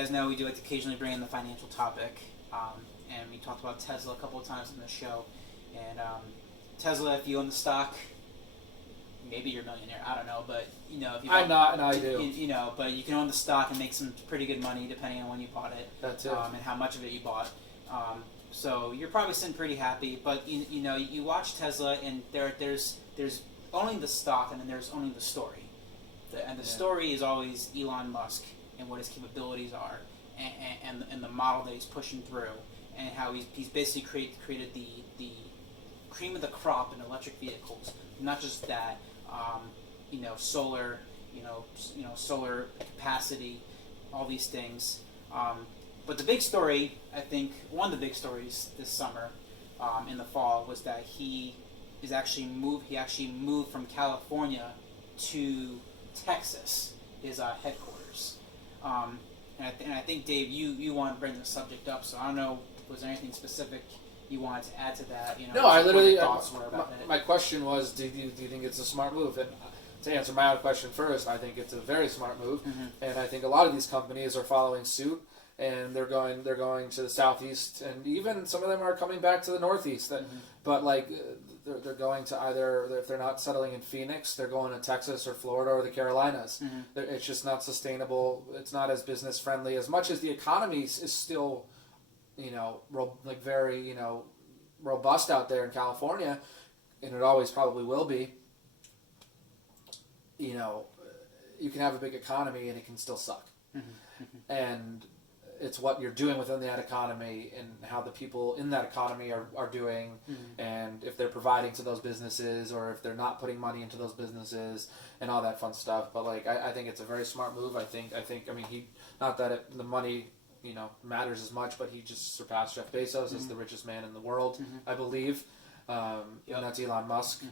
guys know, we do like to occasionally bring in the financial topic, and we talked about Tesla a couple of times in the show. And Tesla, if you own the stock, maybe you're a millionaire. I don't know, but if you I'm not, and I do. But you can own the stock and make some pretty good money depending on when you bought it. That's it. And how much of it you bought. So you're probably sitting pretty happy. But you watch Tesla, and there's owning the stock, and then there's owning the story. The story is always Elon Musk and what his capabilities are, and the model that he's pushing through, and how he's basically created the cream of the crop in electric vehicles. Not just that, solar, solar capacity, all these things. But the big story, I think, one of the big stories this summer, in the fall, was that he actually moved from California to Texas, his headquarters. And I think, Dave, you want to bring the subject up, so I don't know, was there anything specific you wanted to add to that? No, I literally, my question was, do you think it's a smart move? And to answer my own question first, I think it's a very smart move, and I think a lot of these companies are following suit, and they're going to the southeast, and even some of them are coming back to the northeast. But like they're going to either, if they're not settling in Phoenix, they're going to Texas or Florida or the Carolinas. It's just not sustainable. It's not as business friendly as much as the economy is still, very robust out there in California, and it always probably will be. You can have a big economy and it can still suck. And it's what you're doing within that economy and how the people in that economy are doing, and if they're providing to those businesses or if they're not putting money into those businesses and all that fun stuff. But I think it's a very smart move. I think he, not that the money matters as much, but he just surpassed Jeff Bezos as the richest man in the world, I believe. And that's Elon Musk.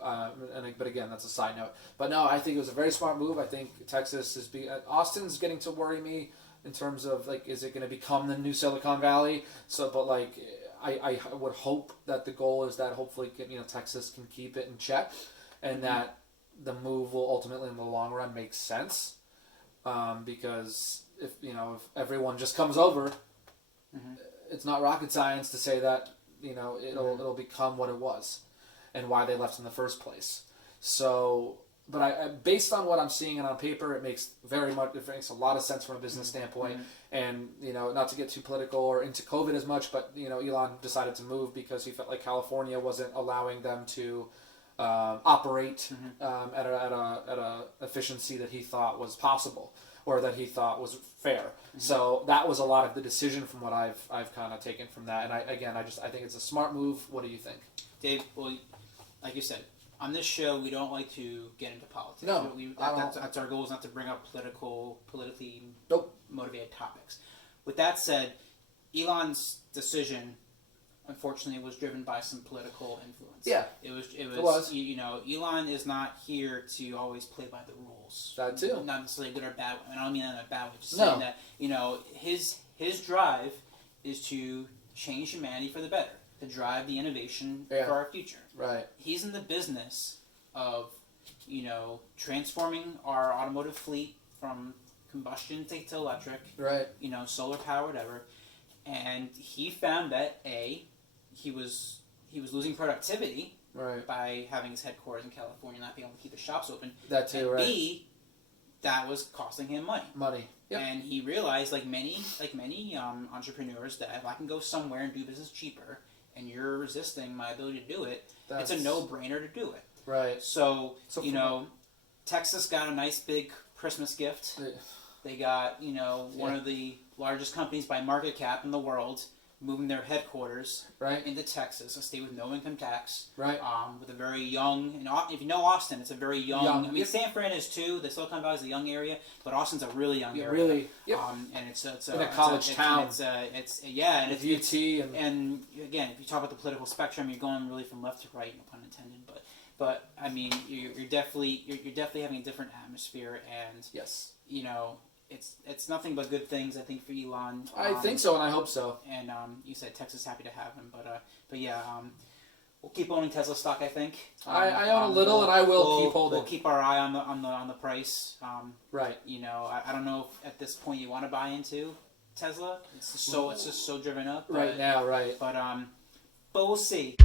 But again, that's a side note. But no, I think it was a very smart move. I think Texas Austin's getting to worry me in terms of is it going to become the new Silicon Valley? So, but I would hope that the goal is that hopefully Texas can keep it in check, and that the move will ultimately in the long run make sense, because if everyone just comes over, it's not rocket science to say that it'll become what it was, and why they left in the first place. So, but I based on what I'm seeing and on paper, it makes a lot of sense from a business standpoint. And not to get too political or into COVID as much, but Elon decided to move because he felt like California wasn't allowing them to operate at a efficiency that he thought was possible, or that he thought was fair. So that was a lot of the decision from what I've kind of taken from that. And I think it's a smart move. What do you think, Dave? Well, like you said, on this show we don't like to get into politics. No, that's our goal, is not to bring up politically motivated topics. With that said, Elon's decision, unfortunately, was driven by some political influence. Yeah, it was. Elon is not here to always play by the rules. That too. Not necessarily good or bad. I don't mean that in a bad way. Just saying that his drive is to change humanity for the better, to drive the innovation for our future. Right. He's in the business of transforming our automotive fleet from combustion to electric. Right. Solar power, whatever. And he found that he was losing productivity by having his headquarters in California, not being able to keep the shops open. That too, and right. B, that was costing him money. Yep. And he realized, like many entrepreneurs, that if I can go somewhere and do business cheaper, and you're resisting my ability to do it, it's a no-brainer to do it. Right. So Texas got a nice big Christmas gift. They got one of the largest companies by market cap in the world moving their headquarters into Texas, a state with no income tax, with a very young, and if you know Austin, it's a very young. I mean, San Fran is too. The Silicon Valley is a young area, but Austin's a really young area. Really, and it's in a college town. It's UT and again, if you talk about the political spectrum, you're going really from left to right, no pun intended. But I mean, you're definitely having a different atmosphere, and yes, it's nothing but good things, I think, for Elon. I think so, and I hope so. And you said Texas happy to have him, but yeah. we'll keep owning Tesla stock. I think I own a little, and I will keep holding. We'll keep our eye on the price. Right. You know, I don't know if at this point you want to buy into Tesla. It's just so driven up Right now. Right. But we'll see.